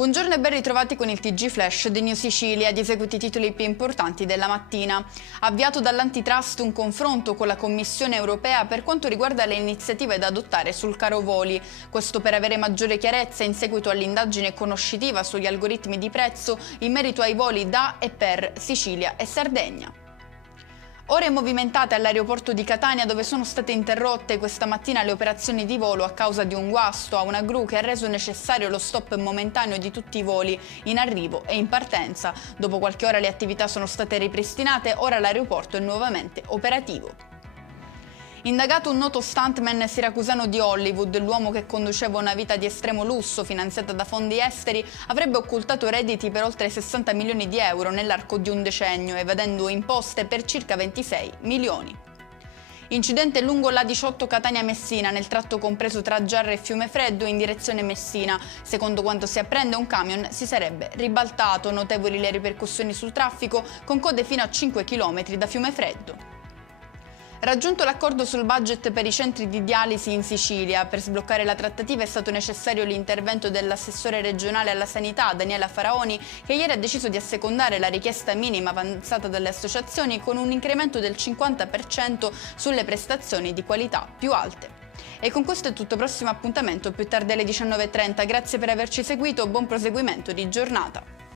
Buongiorno e ben ritrovati con il TG Flash di New Sicilia. Di eseguiti i titoli più importanti della mattina. Avviato dall'Antitrust un confronto con la Commissione europea per quanto riguarda le iniziative da adottare sul caro voli. Questo per avere maggiore chiarezza in seguito all'indagine conoscitiva sugli algoritmi di prezzo in merito ai voli da e per Sicilia e Sardegna. Ore movimentate all'aeroporto di Catania, dove sono state interrotte questa mattina le operazioni di volo a causa di un guasto a una gru che ha reso necessario lo stop momentaneo di tutti i voli in arrivo e in partenza. Dopo qualche ora le attività sono state ripristinate, ora l'aeroporto è nuovamente operativo. Indagato un noto stuntman siracusano di Hollywood, l'uomo che conduceva una vita di estremo lusso finanziata da fondi esteri avrebbe occultato redditi per oltre 60 milioni di euro nell'arco di un decennio, evadendo imposte per circa 26 milioni. Incidente lungo l'A18 Catania-Messina, nel tratto compreso tra Giarra e Fiumefreddo in direzione Messina. Secondo quanto si apprende, un camion si sarebbe ribaltato. Notevoli le ripercussioni sul traffico, con code fino a 5 km da Fiumefreddo. Raggiunto l'accordo sul budget per i centri di dialisi in Sicilia, per sbloccare la trattativa è stato necessario l'intervento dell'assessore regionale alla sanità Daniela Faraoni, che ieri ha deciso di assecondare la richiesta minima avanzata dalle associazioni con un incremento del 50% sulle prestazioni di qualità più alte. E con questo è tutto, prossimo appuntamento più tardi alle 19:30. Grazie per averci seguito, buon proseguimento di giornata.